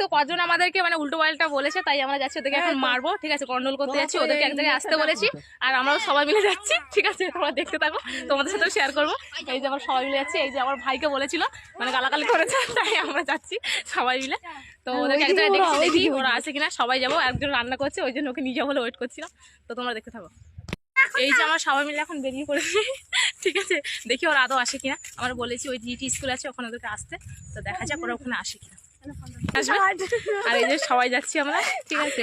তো কজন আমাদেরকে মানে উল্টো পাল্টা বলেছে, তাই আমরা যাচ্ছি ওদেরকে এখন মারবো। ঠিক আছে, কন্ট্রোল করতে যাচ্ছি, ওদেরকে এক জায়গায় আসতে বলেছি আর আমরাও সবাই মিলে যাচ্ছি। ঠিক আছে, তোমরা দেখতে থাকো, তোমাদের সাথেও শেয়ার করবো। এই যে আমরা সবাই মিলে যাচ্ছি, এই যে আমার ভাইকে বলেছিল মানে গালাগালি করেছে, তাই আমরা যাচ্ছি সবাই মিলে। তো ওদেরকে এক জায়গায় দেখছি, দেখি ওরা আসে কিনা। সবাই যাবো, একজন রান্না করছে, ওই জন্য ওকে নিয়ে যাবো বলে ওয়েট করছিলাম। তো তোমরা দেখতে থাকো। এই যে আমার সবাই মিলে এখন বেরিয়ে পড়েছি। ঠিক আছে, দেখি ওরা আদৌ আসে কিনা। আমরা বলেছি ওই জিটি স্কুল আছে ওখানে ওদেরকে আসতে, তো দেখা যাক ওরা ওখানে আসে কিনা। আর এই যে সবাই যাচ্ছি আমরা। ঠিক আছে,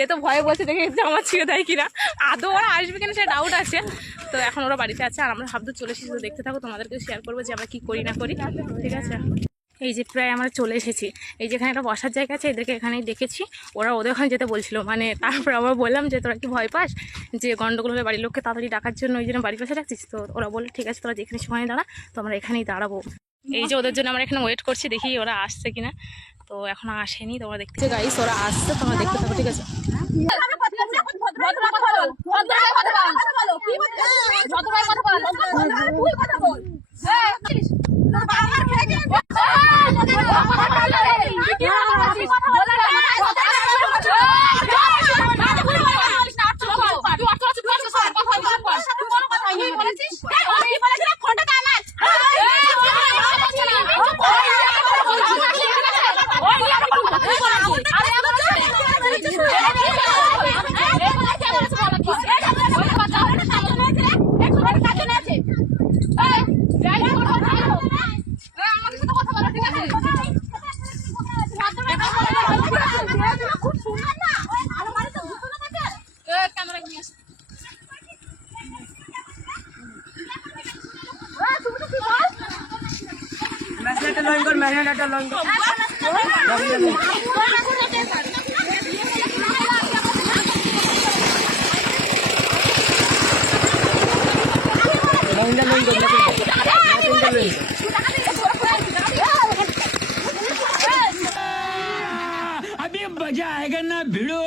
এ তো ভয়ে বলছে দেখে জামা ছিঁড়ে দেয় কিনা, আদৌ ওরা আসবে কিনা সে ডাউট আছে। তো এখন ওরা বাড়িতে আছে আর আমরা ভাবতে চলে এসেছি। তো দেখতে থাকো, তোমাদেরকে শেয়ার করবো যে আমরা কি করি না করি। ঠিক আছে, এই যে প্রায় আমরা চলে এসেছি। এই যেখানে একটা বসার জায়গা আছে, এদেরকে এখানেই দেখেছি। ওরা ওদের ওখানে যেতে বলছিল, মানে তারপর আমরা বললাম যে তোরা কি ভয় পাস যে গন্ডগোল হলে বাড়ির লোককে তাড়াতাড়ি ডাকার জন্য ওই জন্য বাড়ির পাশে রাখছিস? তো ওরা বলে ঠিক আছে তোরা যেখানে সময় দাঁড়া, তো আমরা এখানেই দাঁড়াবো। এই যে ওদের জন্য আমরা এখানে ওয়েট করছি, দেখি ওরা আসছে কিনা। তো এখন আসেনি, তোমরা দেখতে গাইস ওরা আসছে, তোমরা দেখতে থাকো। ঠিক আছে, अभी मजा आएगा ना भिड़ो।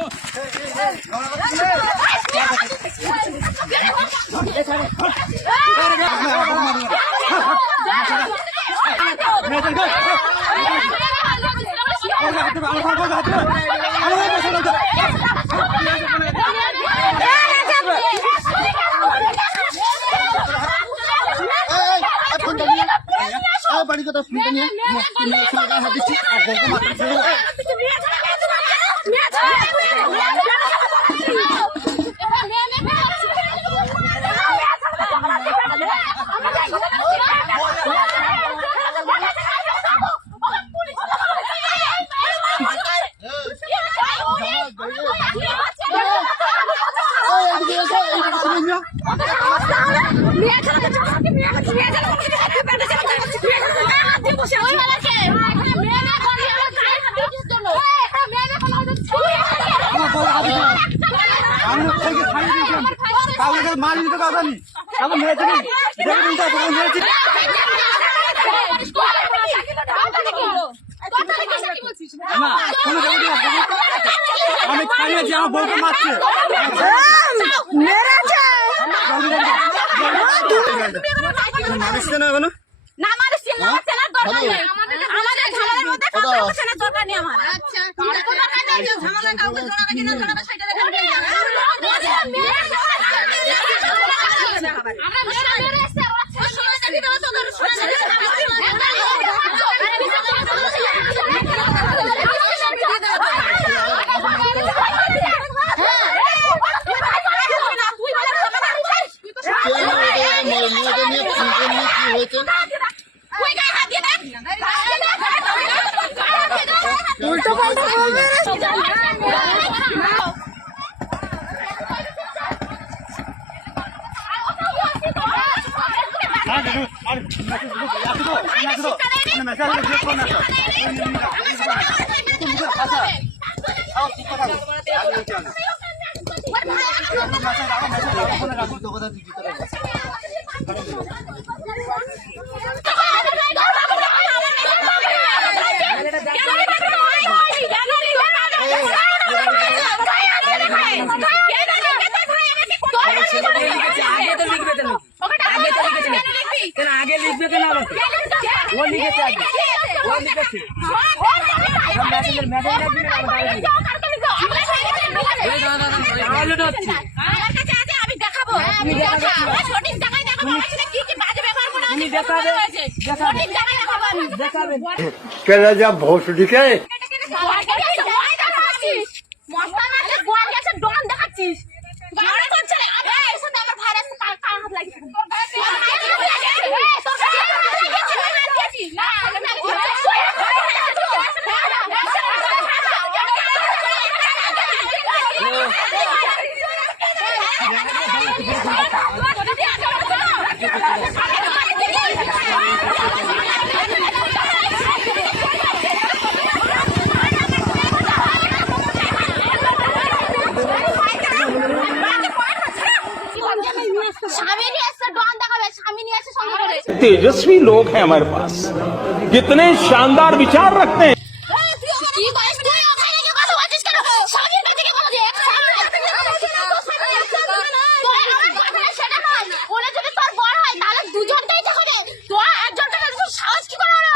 বাড়ি কথা শুনতে নিয়ে হাত দিচ্ছি মারিনি তো কাউকে আমি মেয়েছি আমি খাইয়েছি আমার বউকে মারছে মারিস না এখন না মানুষ না চেনার দরকার নেই আমাদের ঝামেলার মধ্যে কাউকে চেনার দরকার নেই আমার আচ্ছা কাউকে দরকার নেই যে ঝামেলা কাউকে জড়াবে কিনা জড়াবে সেটা দেখে আমরা মেয়েরা মেরে এসে ওরা শুনে দেখি দাও তোদের শুনে উল্টো পাল্টা বলবে আগে লিখবে কেন আমাকে ও লিখেছে আগে ও লিখে আমি দেখাবো সঠিক জায়গায় দেখাবো আমার সাথে কি কি বাজে ব্যবহার করা হয়েছে সঠিক জায়গায় দেখাবো আমি কেলা যা ভোসডি কে মস্তানাকে গোয়াল গেছে ডন দেখাচ্ছিস গাড়ি করছে রে আবে এর সাথে আমার ভাই আছে কার হাত লাগিছে স্বামী নিয়ে এসে ডন দেখাবে স্বামী নিয়ে এসে সঙ্গে করে तेजस्वी लोग हैं हमारे पास कितने शानदार विचार रखते हैं কি করিস তুই ওখানে গিয়ে কথা বলছিস কেন স্বামীর কাছে গিয়ে কথা দে স্বামীর কাছে গিয়ে কথা বলছিস তুই আমার কথা সেটা নয় ওরা যদি তোর বড় হয় তাহলে দুজনকেই দেখাবে তুই একজনকে তো সাহস কি করে হলো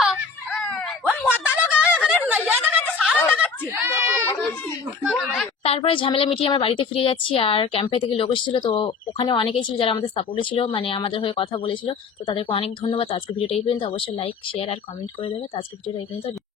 ওই মদা লাগা এখানে নাইয়া দেখাচ্ছে সাহস দেখাচ্ছে তারপরে ঝামেলা মিটিয়ে আমরা বাড়িতে ফিরে যাচ্ছি। আর ক্যাম্পে থেকে লোক এসেছিল, তো ওখানে অনেকেই ছিল যারা আমাদের সাপোর্টে ছিল, মানে আমাদের হয়ে কথা বলেছিল। তো তাদেরকে অনেক ধন্যবাদ। আজকে ভিডিওটা এই পর্যন্ত, অবশ্যই লাইক শেয়ার আর কমেন্ট করে দেবে। তো আজকে ভিডিওটা এই পর্যন্ত।